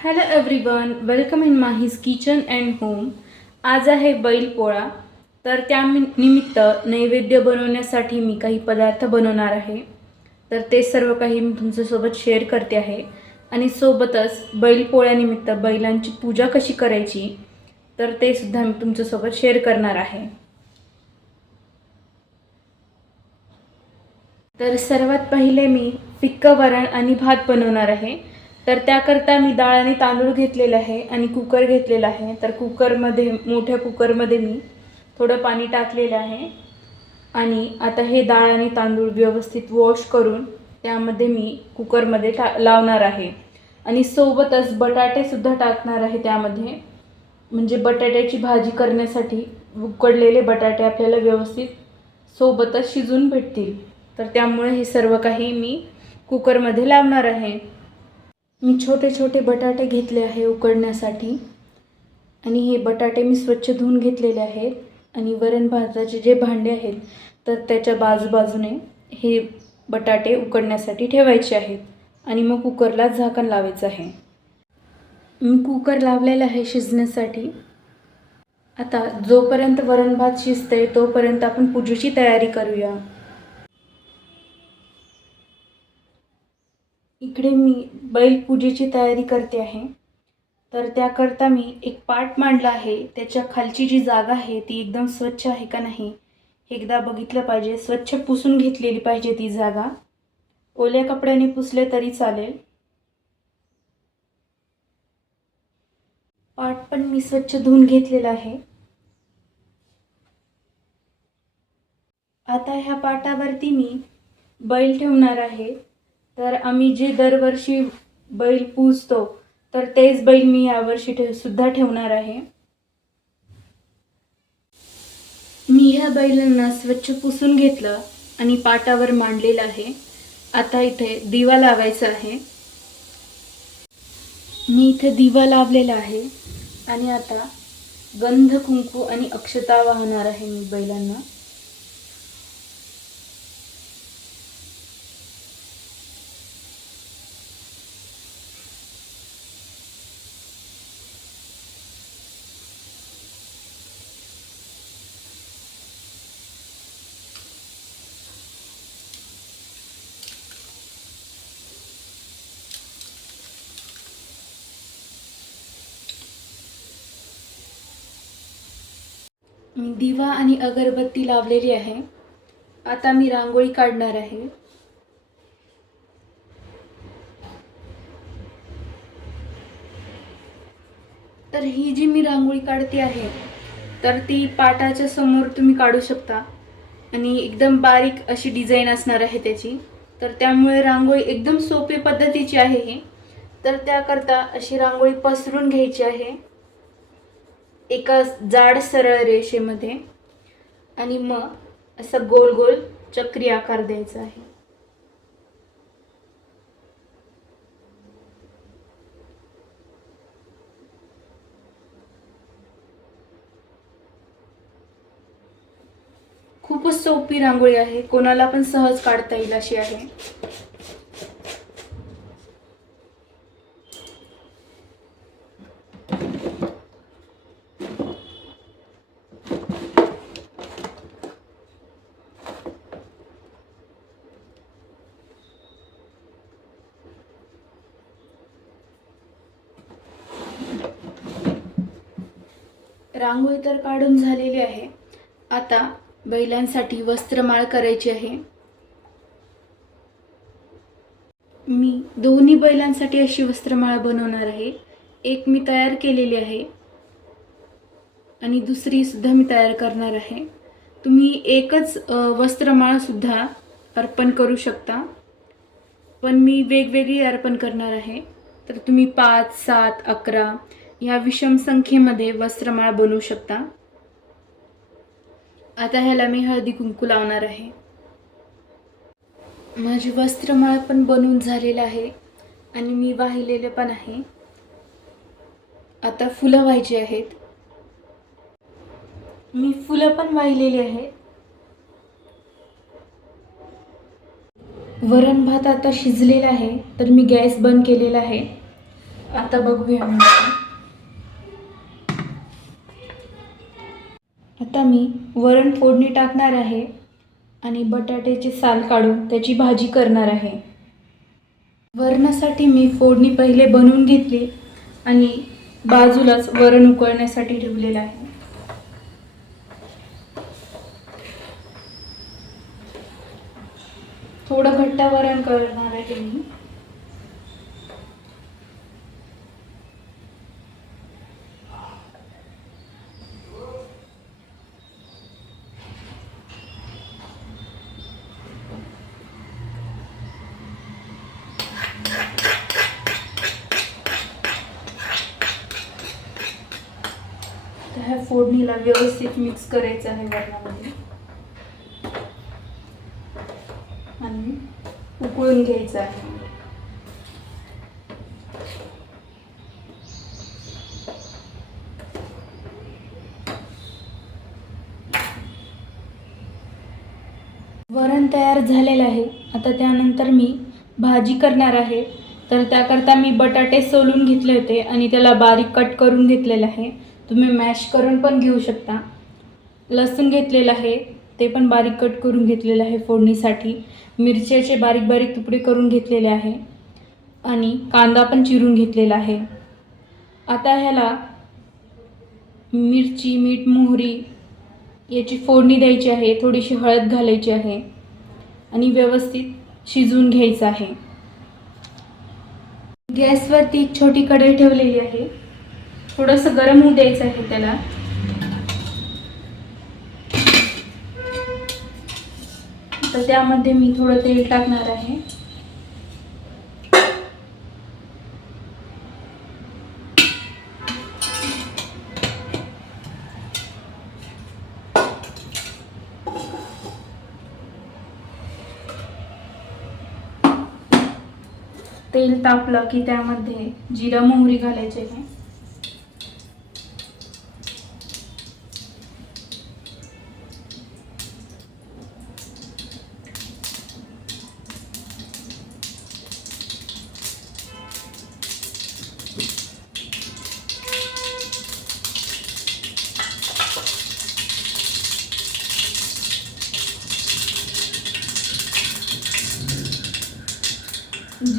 Hello everyone welcome in Mahi's kitchen and home आज आहे बैलपोळा तर त्या निमित्त नैवेद्य बनवण्यासाठी मी काही पदार्थ बनवणार आहे. तर ते सर्व काही मी तुमच्यासोबत शेअर करते आहे. आणि सोबतच बैलपोळ्यानिमित्त बैलांची पूजा कशी करायची तर ते सुद्धा मी तुमच्यासोबत शेअर करणार आहे. तर सर्वात पहिले मी फिक्क वरण आणि भात बनवणार आहे. तर त्याकरता मी डाळ आणि तांदूळ घेतलेले आहे आणि कुकर घेतलेला आहे. तर कुकरमध्ये मोठ्या कुकरमध्ये मी थोडं पाणी टाकलेलं आहे. आणि आता हे डाळ आणि तांदूळ व्यवस्थित वॉश करून त्यामध्ये मी कुकरमध्ये टा लावणार आहे. आणि सोबतच बटाटेसुद्धा टाकणार आहे त्यामध्ये. म्हणजे बटाट्याची भाजी करण्यासाठी उकडलेले बटाटे आपल्याला व्यवस्थित सोबतच शिजून भेटतील. तर त्यामुळे हे सर्व काही मी कुकरमध्ये लावणार आहे. मी छोटे छोटे बटाटे घेतले आहे उकडण्यासाठी. आणि हे बटाटे मी स्वच्छ धुवून घेतलेले आहेत. आणि वरण भाताचे जे भांडे आहेत तर त्याच्या बाजूबाजूने हे बटाटे उकडण्यासाठी ठेवायचे आहेत. आणि मग कुकरला झाकण लावायचं आहे. मी कुकर लावलेला आहे शिजण्यासाठी. आता जोपर्यंत वरण भात शिजतंय तोपर्यंत आपण पूजेची तयारी करूया. इकडे मी बैलपूजेची तयारी करते आहे. तर त्याकरता मी एक पाट मांडला आहे. त्याच्या खालची जी जागा आहे ती एकदम स्वच्छ आहे का नाही एकदा बघितलं पाहिजे. स्वच्छ पुसून घेतलेली पाहिजे ती जागा. ओल्या कपड्याने पुसले तरी चालेल. पाट पण मी स्वच्छ धुवून घेतलेला आहे. आता ह्या पाटावरती मी बैल ठेवणार आहे. तर आम्ही जे दरवर्षी बैल पूजतो तर तेच बैल मी यावर्षी ठे सुद्धा ठेवणार आहे. मी ह्या बैलांना स्वच्छ पुसून घेतलं आणि पाटावर मांडलेलं आहे. आता इथे दिवा लावायचा आहे. मी इथे दिवा लावलेला आहे आणि आता गंध कुंकू आणि अक्षता वाहणार आहे मी बैलांना. मी दिवा आणि अगरबत्ती लावलेली आहे. आता मी रांगोळी काढणार आहे. तर ही जी मी रांगोळी काढते आहे तर ती पाटाच्या समोर तुम्ही काढू शकता. आणि एकदम बारीक अशी डिझाईन असणार आहे त्याची. तर त्यामुळे रांगोळी एकदम सोपी पद्धतीची आहे ही. तर त्याकरता अशी रांगोळी पसरून घ्यायची आहे. एका जाड सरळ रेषेमध्ये आणि मग असं गोल गोल चक्री आकार द्यायचा आहे. खूपच सोपी रांगोळी आहे. कोणाला पण सहज काढता येईल अशी आहे. रांगोळी तर काढून झालेली आहे. आता बैलांसाठी वस्त्रमाळ करायची आहे. मी दोन्ही बैलांसाठी अशी वस्त्रमाळा बनवणार आहे. एक मी तयार केलेली आहे. आणि दुसरी सुद्धा मी तयार करणार आहे. तुम्ही एकच अ, सुद्धा अर्पण करू शकता. पण मी वेगवेगळी अर्पण करणार आहे. तर तुम्ही पाच सात अकरा ह्या विषम संख्येमध्ये वस्त्रमाळ बनवू शकता. आता ह्याला मी हळदी कुंकू लावणार आहे. माझी वस्त्रमाळ पण बनवून झालेलं आहे आणि मी वाहिलेले पण आहे. आता फुलं व्हायची आहेत. मी फुलं पण वाहिलेली आहेत. वरण भात आता शिजलेला आहे तर मी गॅस बंद केलेला आहे. आता बघूया आत्ता आता मी वरण फोडणी टाकणार आहे आणि बटाट्याचे साल काढून त्याची भाजी करणार आहे. वरणासाठी मी फोडणी पहिले बनवून घेतली आणि बाजूलाच वरण उकळण्यासाठी ठेवलेलं आहे. थोडं घट्ट वरण करणार आहे मी. फोडणीला व्यवस्थित मिक्स करायचं आहे वरणामध्ये. आणि उकळून घ्यायचं आहे. वरण तयार झालेलं आहे. आता त्यानंतर मी भाजी करणार आहे. तर त्याकरता मी बटाटे सोलून घेतले होते आणि त्याला बारीक कट करून घेतलेलं आहे. तुम्ही मॅश करून पण घेऊ शकता. लसूण घेतलेलं आहे ते पण बारीक कट करून घेतलेलं आहे फोडणीसाठी. मिरच्याचे बारीक बारीक तुकडे करून घेतलेले आहे. आणि कांदा पण चिरून घेतलेला आहे. आता ह्याला मिरची मीठ मोहरी याची फोडणी द्यायची आहे थोडीशी हळद घालायची आहे. आणि व्यवस्थित शिजवून घ्यायचं आहे. गॅसवरती एक छोटी कढई ठेवलेली आहे. थोडंसं गरम होऊ द्यायचं आहे त्याला. तर त्यामध्ये मी थोडं तेल टाकणार आहे. तेल तापलं की त्यामध्ये जिरा मोहरी घालायचे आहे.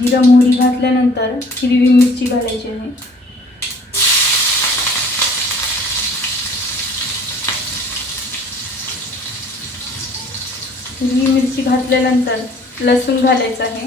जिरा मोहरी घातल्यानंतर हिरवी मिरची घालायची आहे. हिरवी मिरची घातल्यानंतर लसूण घालायचं आहे.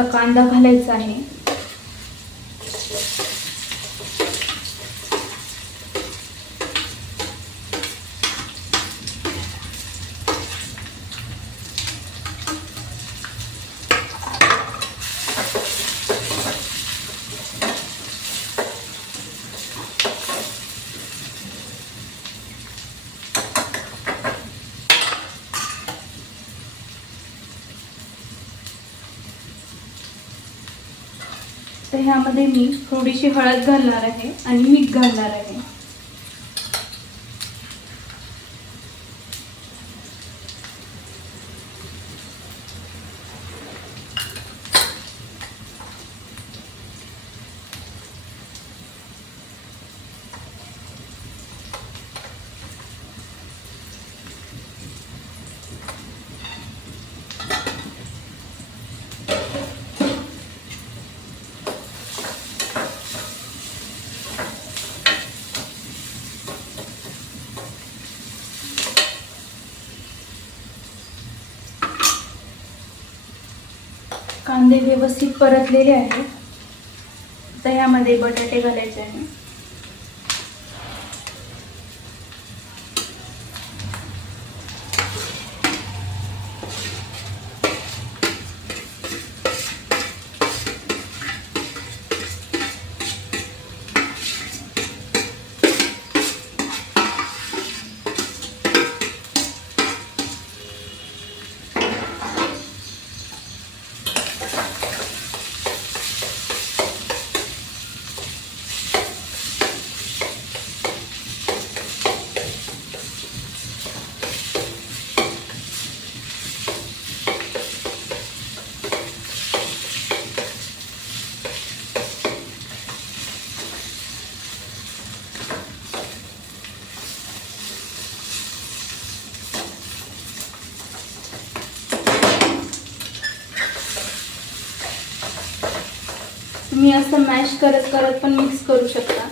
आता कांदा घालायचा आहे. ह्यामध्ये मी थोडीशी हळद घालणार आहे आणि मीठ घालणार आहे. कांदे व्यवस्थित परतलेले आहेत. तर ह्यामध्ये बटाटे घालायचे आहे. असं मॅश करत करत पण मिक्स करू शकता.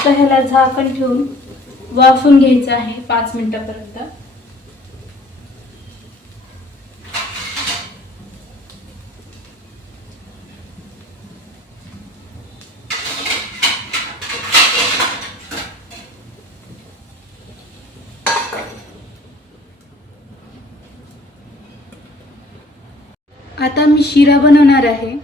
आता ह्याला झाकण ठेवून वाफून घ्यायचं आहे पाच मिनिटापर्यंत. आता मी शिरा बनवणार आहे.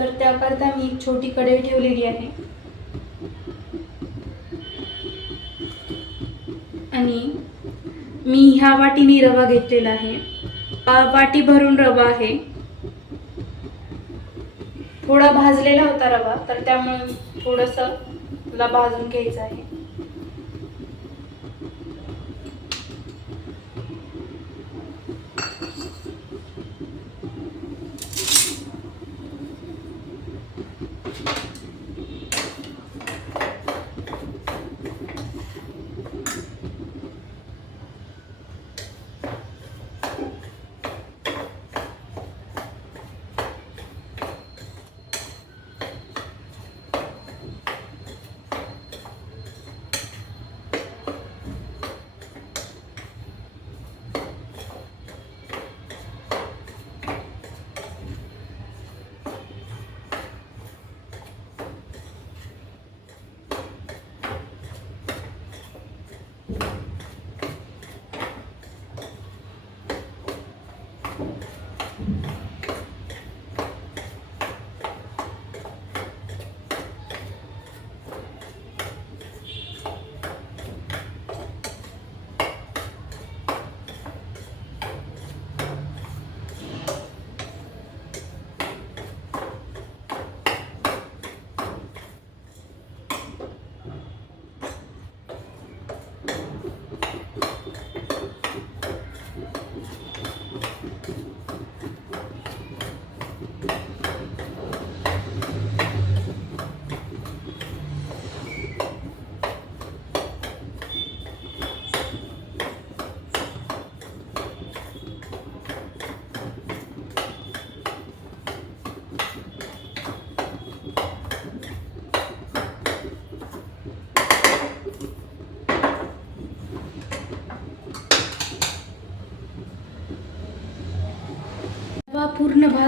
तर त्याकरता मी एक छोटी कढई ठेवलेली आहे. आणि मी ह्या वाटीने रवा घेतलेला आहे. पा वाटी भरून रवा आहे. थोडा भाजलेला होता रवा तर त्यामुळे थोडंसं तुला भाजून घ्यायचं आहे.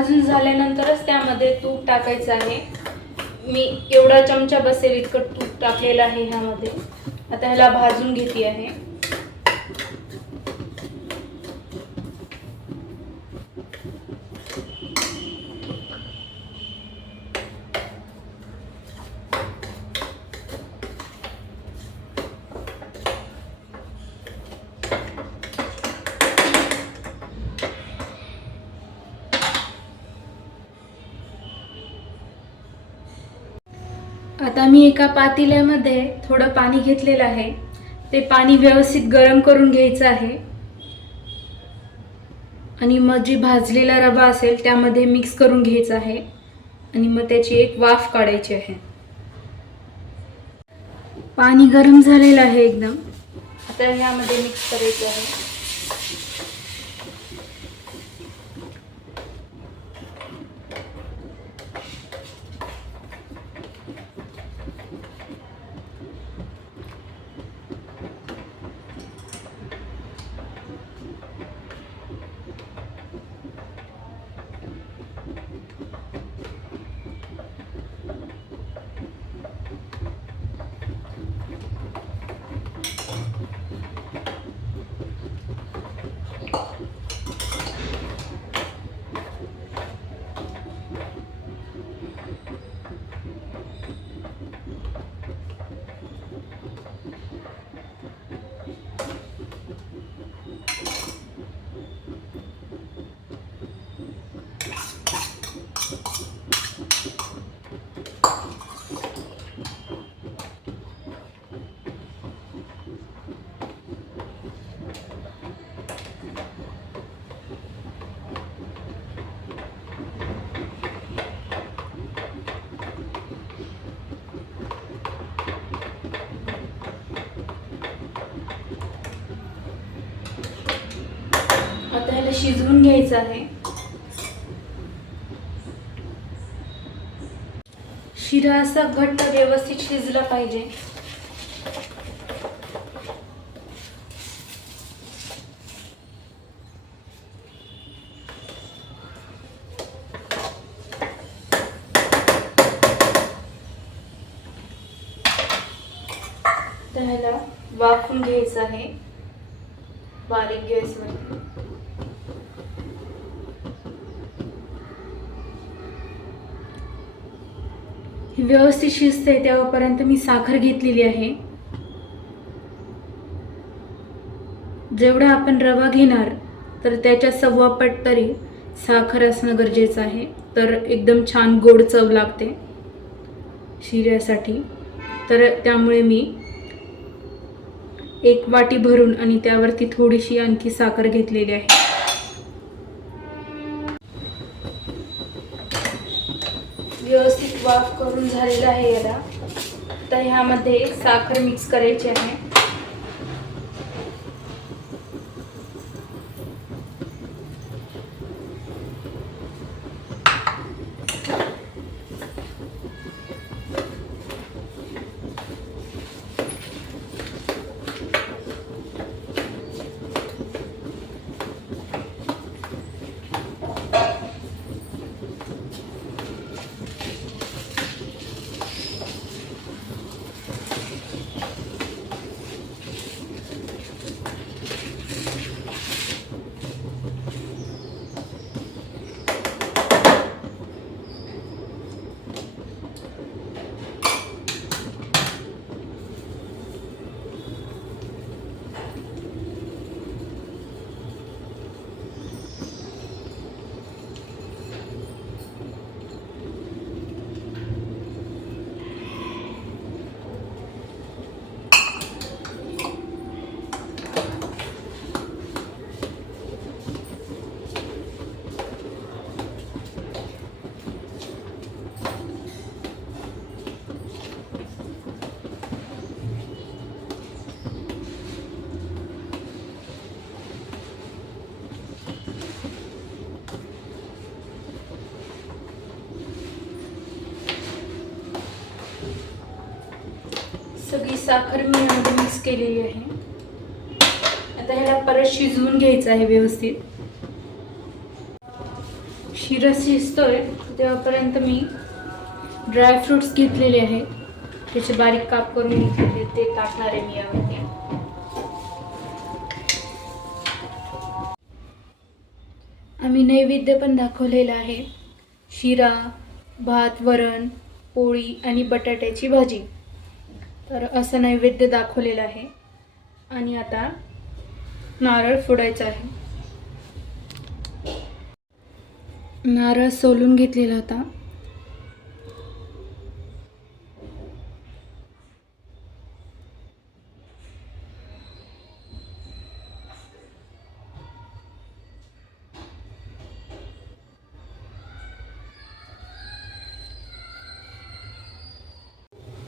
भाजून झाल्यानंतरच त्यामध्ये तूप टाकायचं आहे. मी एवढा चमचा बसेल इतकं तूप टाकलेलं आहे ह्यामध्ये. आता ह्याला भाजून घेते आहे आता मी एका पातेल्यामध्ये थोडं पाणी घेतलेलं आहे. ते पाणी व्यवस्थित गरम करून घ्यायचं आहे. आणि मग जी भाजलेला रवा असेल त्यामध्ये मिक्स करून घ्यायचं आहे. आणि मग त्याची एक वाफ काढायची आहे. पाणी गरम झालेलं आहे एकदम. आता ह्यामध्ये मिक्स करायचं आहे. शिजवून घ्यायचं आहे. शिरा असा घट्ट व्यवस्थित शिजला पाहिजे. त्याला वाफून घ्यायचं आहे बारीक गॅसवर हे व्यवस्थित शिजते तेव्हापर्यंत मी साखर घेतलेली आहे. जेवढा आपण रवा घेणार तर त्याच्या सव्वा पट तरी साखर असणं गरजेचं आहे. तर एकदम छान गोड चव लागते शिऱ्यासाठी. तर त्यामुळे मी एक वाटी भरून आणि त्यावरती थोडीशी आणखी साखर घेतलेली आहे व्यवस्थित वाफ करून झालेला आहे याला. तर ह्यामध्ये साखर मिक्स करायची आहे सगळी साखर मी यामध्ये मिक्स केलेली आहे. आता ह्याला परत शिजवून घ्यायचं आहे व्यवस्थित. शिरा शिजतोय तेव्हापर्यंत मी ड्रायफ्रुट्स घेतलेले आहेत त्याचे बारीक काप करून घेतलेले ते टाकणार आहे मी यामध्ये आम्ही नैवेद्य पण दाखवलेलं आहे. शिरा भात वरण पोळी आणि बटाट्याची भाजी. तर असं नैवेद्य दाखवलेलं आहे. आणि आता नारळ फोडायचा आहे. नारळ सोलून घेतलेला होता.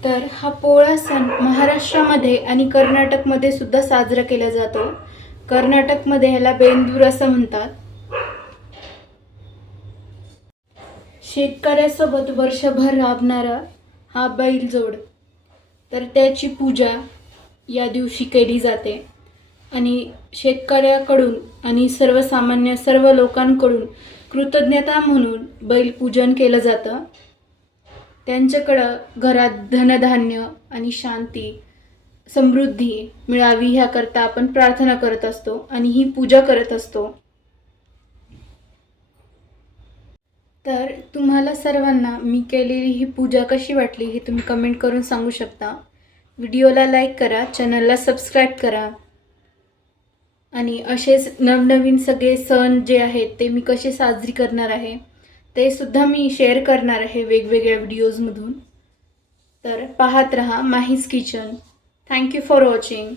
तर हा पोळा सण महाराष्ट्रामध्ये आणि कर्नाटकमध्ये सुद्धा साजरा केला जातो. कर्नाटकमध्ये ह्याला बेंदूर असं म्हणतात. शेतकऱ्यासोबत वर्षभर राबणारा हा बैलजोड. तर त्याची पूजा या दिवशी केली जाते. आणि शेतकऱ्याकडून आणि सर्वसामान्य सर्व लोकांकडून कृतज्ञता म्हणून बैलपूजन केलं जातं. त्यांच्याकडं घरात धनधान्य आणि शांती समृद्धी मिळावी ह्याकरता आपण प्रार्थना करत असतो आणि ही पूजा करत असतो. तर तुम्हाला सर्वांना मी केलेली ही पूजा कशी वाटली हे तुम्ही कमेंट करून सांगू शकता. व्हिडिओला लाईक करा चॅनलला सबस्क्राईब करा. आणि असेच नवनवीन सगळे सण जे आहेत ते मी कसे साजरी करणार आहे ते सुद्धा मी शेअर करणार आहे वेगवेगळ्या व्हिडिओजमधून तर पाहत रहा Mahi's kitchen thank you for watching